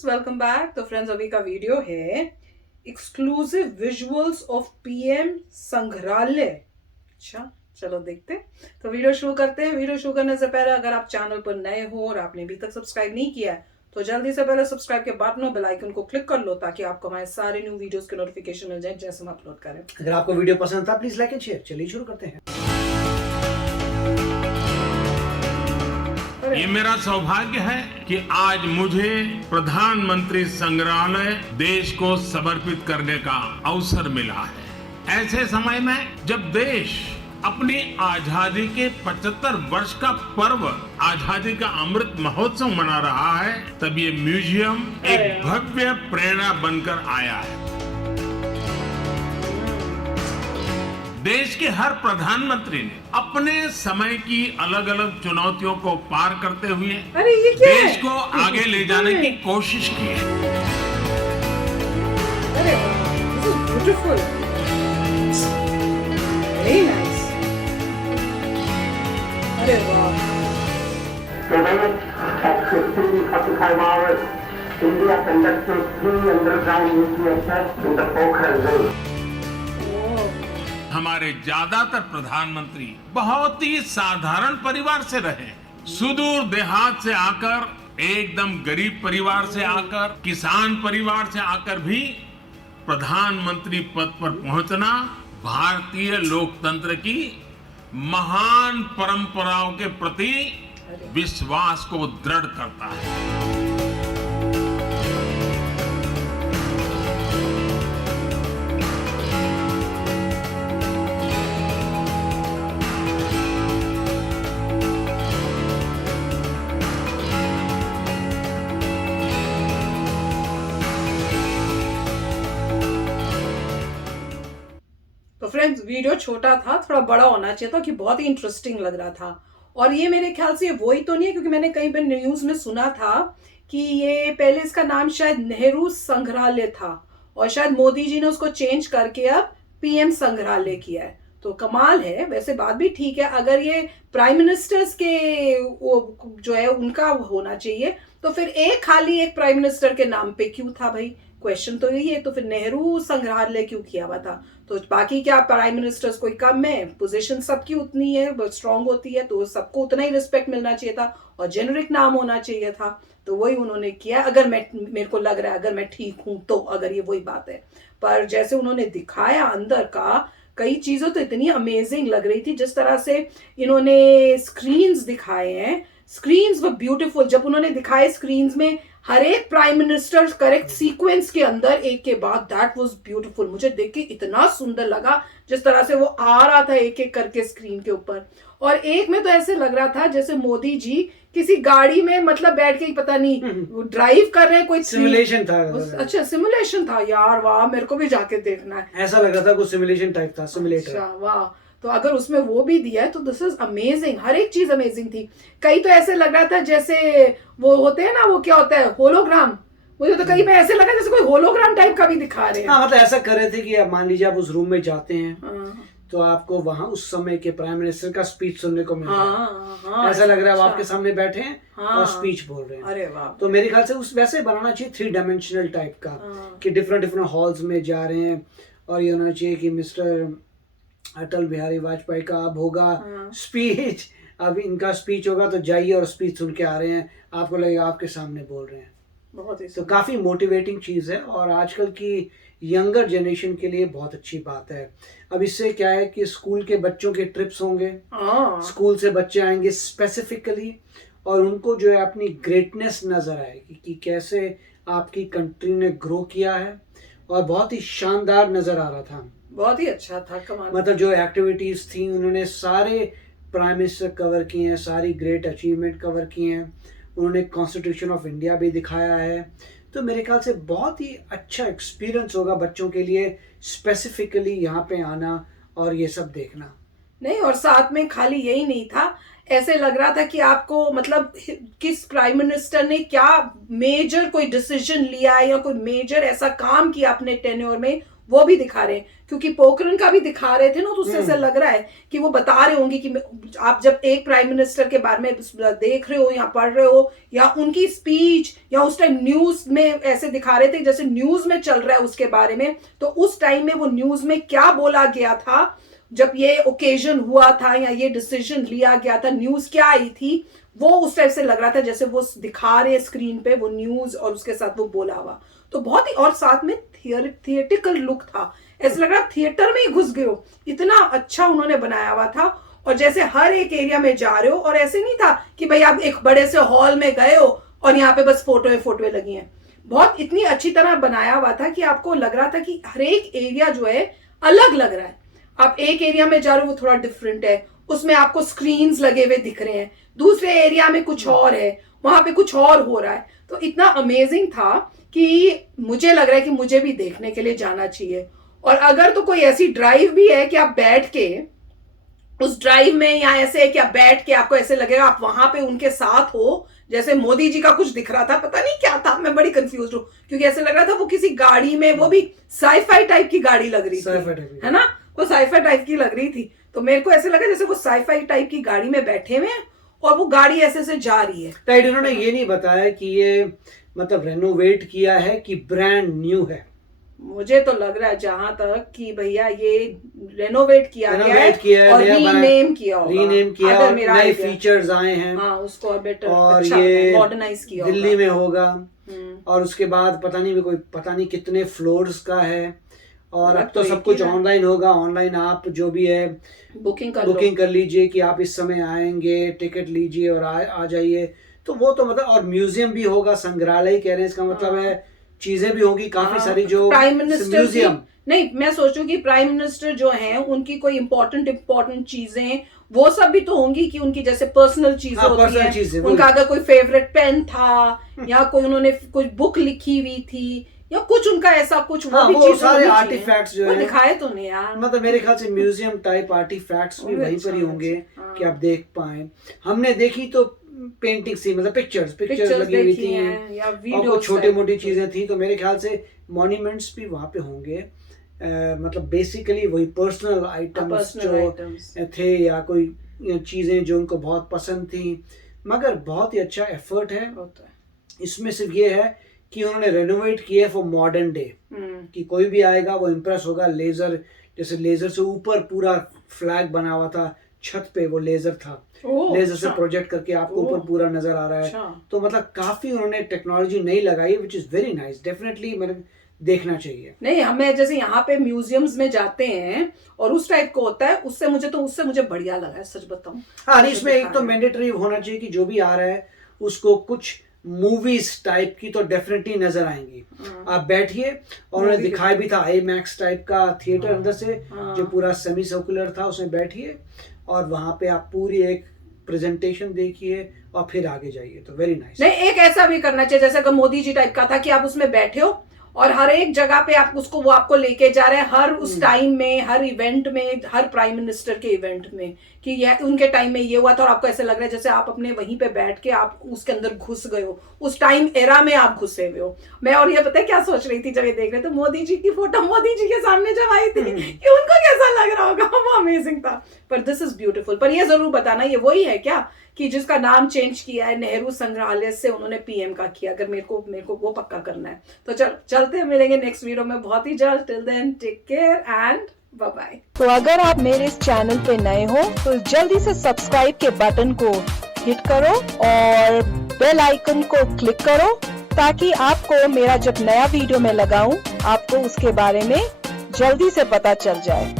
Friends, welcome back. तो friends, अभी का वीडियो है एक्सक्लूसिव विजुअल्स ऑफ पीएम संग्रहालय। अच्छा, चलो देखते हैं। तो वीडियो शुरू करते हैं। वीडियो शुरू करने से पहले अगर आप चैनल पर नए हो और आपने अभी तक सब्सक्राइब नहीं किया है तो जल्दी से पहले सब्सक्राइब के बटन और बेल आइकन को क्लिक कर लो ताकि आपको हमारे सारे न्यू वीडियोस के नोटिफिकेशन मिल जाए जैसे हम अपलोड करें। अगर आपको वीडियो पसंद था प्लीज लाइक एंड शेयर। चलिए शुरू करते हैं। ये मेरा सौभाग्य है कि आज मुझे प्रधानमंत्री संग्रहालय देश को समर्पित करने का अवसर मिला है। ऐसे समय में जब देश अपनी आजादी के 75 वर्ष का पर्व, आजादी का अमृत महोत्सव मना रहा है, तब ये म्यूजियम एक भव्य प्रेरणा बनकर आया है। देश के हर प्रधानमंत्री ने अपने समय की अलग अलग चुनौतियों को पार करते हुए देश को आगे ले जाने की कोशिश की है। अरे this is beautiful. Very nice. अरे वाह। Today, at 15:45 hours, India conducted 3 underground nuclear tests in the Pokhran Zone. हमारे ज्यादातर प्रधानमंत्री बहुत ही साधारण परिवार से रहे, सुदूर देहात से आकर, एकदम गरीब परिवार से आकर, किसान परिवार से आकर भी प्रधानमंत्री पद पर पहुंचना भारतीय लोकतंत्र की महान परंपराओं के प्रति विश्वास को दृढ़ करता है। तो फ्रेंड्स, वीडियो छोटा था, थोड़ा बड़ा होना चाहिए था कि बहुत ही इंटरेस्टिंग लग रहा था। और ये मेरे ख्याल से वही तो नहीं है, क्योंकि मैंने कहीं पर न्यूज में सुना था कि ये पहले इसका नाम शायद नेहरू संग्रहालय था और शायद मोदी जी ने उसको चेंज करके अब पीएम संग्रहालय किया है। तो कमाल है। वैसे बात भी ठीक है, अगर ये प्राइम मिनिस्टर्स के वो जो है उनका होना चाहिए तो फिर खाली एक प्राइम मिनिस्टर के नाम पे क्यों था भाई? क्वेश्चन तो यही है। तो फिर नेहरू संग्रहालय क्यों किया हुआ था? तो बाकी क्या प्राइम मिनिस्टर्स कोई कम है? पोजीशन सबकी उतनी है, स्ट्रांग होती है, तो सबको उतना ही रिस्पेक्ट मिलना चाहिए था और जेनरिक नाम होना चाहिए था। तो वही उन्होंने किया। अगर मेरे को लग रहा है, अगर मैं ठीक हूं तो, अगर ये वही बात है। पर जैसे उन्होंने दिखाया अंदर का, कई चीजें तो इतनी अमेजिंग लग रही थी। जिस तरह से इन्होंने स्क्रीन्स दिखाए हैं, स्क्रीन्स वर ब्यूटीफुल। जब उन्होंने दिखाए स्क्रीन्स में हर एक प्राइम मिनिस्टर करेक्ट सीक्वेंस के अंदर एक के बाद, दैट वाज ब्यूटीफुल। मुझे देख के इतना सुंदर लगा जिस तरह से वो आ रहा था एक एक करके स्क्रीन के ऊपर। और एक में तो ऐसे लग रहा था जैसे मोदी जी किसी गाड़ी में मतलब बैठ के, पता नहीं ड्राइव कर रहे हैं, कोई सिमुलेशन था। अच्छा, सिमुलेशन था। यार वाह, मेरे को भी जाके देखना है। ऐसा लग रहा था कुछ सिमुलेशन टाइप था, सिमुलेटर। अच्छा वाह। तो अगर उसमें वो भी दिया है तो दिस इज अमेजिंग। हर एक चीज अमेजिंग थी। कई तो ऐसे लग रहा था जैसे वो होते हैं ना, वो क्या होता है, होलोग्राम। मुझे तो कहीं में ऐसे लगा जैसे कोई होलोग्राम टाइप का भी दिखा रहे हैं। हाँ, मतलब ऐसा कर रहे थे कि मान लीजिए आप उस रूम में जाते हैं तो आपको वहां उस समय के प्राइम मिनिस्टर का स्पीच सुनने को मिल रहा है। ऐसा लग रहा है आप आपके सामने बैठे हैं और स्पीच बोल रहे हैं। अरे वाह। तो मेरे ख्याल से उस वैसे बनाना चाहिए 3 डायमेंशनल टाइप का, कि डिफरेंट डिफरेंट हॉल्स में जा रहे हैं। और ये होना चाहिए कि मिस्टर अटल बिहारी वाजपेयी का अब होगा स्पीच, अब इनका स्पीच होगा तो जाइए और स्पीच सुन के आ रहे हैं, आपको लगेगा आपके सामने बोल रहे हैं। बहुत ही तो काफी मोटिवेटिंग चीज है और आजकल की यंगर जनरेशन के लिए बहुत अच्छी बात है। अब इससे क्या है कि स्कूल के बच्चों के ट्रिप्स होंगे, स्कूल से बच्चे आएंगे स्पेसिफिकली, और उनको जो है अपनी ग्रेटनेस नजर आएगी कि कैसे आपकी कंट्री ने ग्रो किया है। और बहुत ही शानदार नजर आ रहा था, बहुत ही अच्छा था, कमाल। मतलब जो एक्टिविटीज थी उन्होंने सारे प्राइम मिनिस्टर कवर किए हैं, सारी ग्रेट अचीवमेंट कवर किए हैं। उन्होंने कॉन्स्टिट्यूशन ऑफ इंडिया भी दिखाया है। तो मेरे ख्याल से बहुत ही अच्छा एक्सपीरियंस होगा बच्चों के लिए स्पेसिफिकली यहाँ पे आना और ये सब देखना। नहीं, और साथ में खाली यही नहीं था, ऐसे लग रहा था कि आपको मतलब किस प्राइम मिनिस्टर ने क्या मेजर कोई डिसीजन लिया है या कोई मेजर ऐसा काम किया अपने टेन्योर में, वो भी दिखा रहे हैं, क्योंकि पोखरण का भी दिखा रहे थे ना, तो उससे ऐसा लग रहा है कि वो बता रहे होंगे कि आप जब एक प्राइम मिनिस्टर के बारे में देख रहे हो या पढ़ रहे हो या उनकी स्पीच या उस टाइम न्यूज में ऐसे दिखा रहे थे जैसे न्यूज में चल रहा है उसके बारे में, तो उस टाइम में वो न्यूज में क्या बोला गया था जब ये ओकेजन हुआ था या ये डिसीजन लिया गया था, न्यूज क्या आई थी, वो उस टाइप से लग रहा था जैसे वो दिखा रहे स्क्रीन पे वो न्यूज और उसके साथ वो बोला हुआ। तो बहुत ही, और साथ में थिएटिकल लुक था, ऐसा लग रहा थिएटर में ही घुस गए हो, इतना अच्छा उन्होंने बनाया हुआ था। और जैसे हर एक एरिया में जा रहे हो, और ऐसे नहीं था कि भाई आप एक बड़े से हॉल में गए हो और यहाँ पे बस फोटोएं लगी हैं, बहुत इतनी अच्छी तरह बनाया हुआ था कि आपको लग रहा था कि हर एक एरिया जो है अलग लग रहा है। आप एक एरिया में जा रहे हो वो थोड़ा डिफरेंट है, उसमें आपको स्क्रीन्स लगे हुए दिख रहे हैं, दूसरे एरिया में कुछ और है, वहां पे कुछ और हो रहा है। तो इतना अमेजिंग था कि मुझे लग रहा है कि मुझे भी देखने के लिए जाना चाहिए। और अगर तो कोई ऐसी ड्राइव भी है कि आप बैठ के उस ड्राइव में, या ऐसे है कि आप बैठ के आपको ऐसे लगेगा आप वहां पे उनके साथ हो, जैसे मोदी जी का कुछ दिख रहा था, पता नहीं क्या था, मैं बड़ी कंफ्यूज हूँ, क्योंकि ऐसे लग रहा था वो किसी गाड़ी में, वो भी साईफाई टाइप की गाड़ी लग रही थी, है ना, वो साईफाई टाइप की लग रही थी। तो मेरे को ऐसे लगा जैसे वो साईफाई टाइप की गाड़ी में बैठे हुए हैं और वो गाड़ी ऐसे से जा रही है। राइट, इन्होंने ये नहीं बताया कि ये मतलब रेनोवेट किया है कि ब्रांड न्यू है। मुझे तो लग रहा है जहां तक कि भैया ये रेनोवेट किया गया है और रीनेम किया और नए फीचर्स आए हैं। हाँ, उसको और बेटर, और अच्छा, ये मॉडर्नाइज किया दिल्ली में होगा। और उसके बाद पता नहीं कितने फ्लोर्स का है। और अब तो सब कुछ ऑनलाइन होगा, ऑनलाइन आप जो भी है बुकिंग कर लीजिए कि आप इस समय आएंगे, टिकट लीजिए और आ जाइए। तो वो तो मतलब, और म्यूजियम भी होगा, संग्रहालय कह रहे हैं, इसका मतलब है चीजें भी होंगी काफी सारी जो प्राइम मिनिस्टर म्यूजियम। नहीं, मैं सोचूं कि प्राइम मिनिस्टर जो हैं उनकी कोई इम्पोर्टेंट चीजें वो सब भी तो होंगी, कि उनकी जैसे पर्सनल चीजें होती हैं, उनका अगर कोई फेवरेट पेन था या कोई उन्होंने कोई बुक लिखी हुई थी या कुछ उनका ऐसा कुछ, वो सारे आर्टिफैक्ट्स जो है दिखाए तो नहीं यार, मतलब मेरे ख्याल से म्यूजियम टाइप आर्टिफैक्ट्स भी वहीं पर ही होंगे कि आप देख पाए। हमने देखी तो पेंटिंग सी, मतलब पिक्चर्स लगी हुई थी और कुछ छोटी मोटी चीजें थी। तो मेरे ख्याल से मॉन्यूमेंट्स भी वहां पे होंगे, मतलब बेसिकली वही पर्सनल आइटम्स जो थे या कोई चीजें जो उनको बहुत पसंद थी। मगर बहुत ही अच्छा एफर्ट है इसमें। सिर्फ ये है कि उन्होंने रेनोवेट किया है फॉर मॉडर्न डे, कि कोई भी आएगा वो इम्प्रेस होगा। जैसे लेजर से ऊपर पूरा फ्लैग बना हुआ था, छत पे वो लेजर था, लेजर से प्रोजेक्ट करके आपको ऊपर पूरा नजर आ रहा है। तो मतलब काफी उन्होंने टेक्नोलॉजी नई लगाई है, which is very nice. Definitely मैंने देखना चाहिए। नहीं, हमें जैसे यहाँ पे म्यूजियम्स में जाते हैं और उस टाइप को होता है, उससे मुझे बढ़िया लगा है, सच बताऊं। हाँ, इसमें एक तो मैंडेटरी होना चाहिए कि जो भी आ रहा है उसको कुछ मूवीज टाइप की तो डेफिनेटली नजर आएंगी। आप बैठिए, और उन्होंने दिखाया भी था IMAX टाइप का थिएटर अंदर से, जो पूरा सेमी सर्कुलर था, उसमें बैठिए और वहां पे आप पूरी एक प्रेजेंटेशन देखिए और फिर आगे जाइए। तो वेरी नाइस। नहीं, एक ऐसा भी करना चाहिए जैसे कि मोदी जी टाइप का था, कि आप उसमें बैठे हो और हर एक जगह पे आप उसको, वो आपको लेके जा रहे हैं हर उस टाइम में, हर इवेंट में, हर प्राइम मिनिस्टर के इवेंट में, कि ये उनके टाइम में ये हुआ था और आपको ऐसे लग रहा है जैसे आप अपने वहीं पे बैठ के आप उसके अंदर घुस गए हो, उस टाइम एरा में आप घुसे हुए हो। मैं और ये पता है क्या सोच रही थी जब ये देख रहे थे, मोदी जी की फोटो मोदी जी के सामने जब आई थी कि उनको कैसा लग रहा होगा, वो अमेजिंग था। पर दिस इज ब्यूटीफुल। पर ये जरूर बताना, ये वही है क्या कि जिसका नाम चेंज किया है, नेहरू संग्रहालय से उन्होंने PM का किया? अगर मेरे को वो पक्का करना है तो चलते हैं, मिलेंगे नेक्स्ट वीडियो में बहुत ही जल्द। Till then take care and bye bye. तो अगर आप मेरे इस चैनल पे नए हो तो जल्दी से सब्सक्राइब के बटन को हिट करो और बेल आइकन को क्लिक करो, ताकि आपको मेरा जब नया वीडियो मैं लगाऊं आपको उसके बारे में जल्दी से पता चल जाए।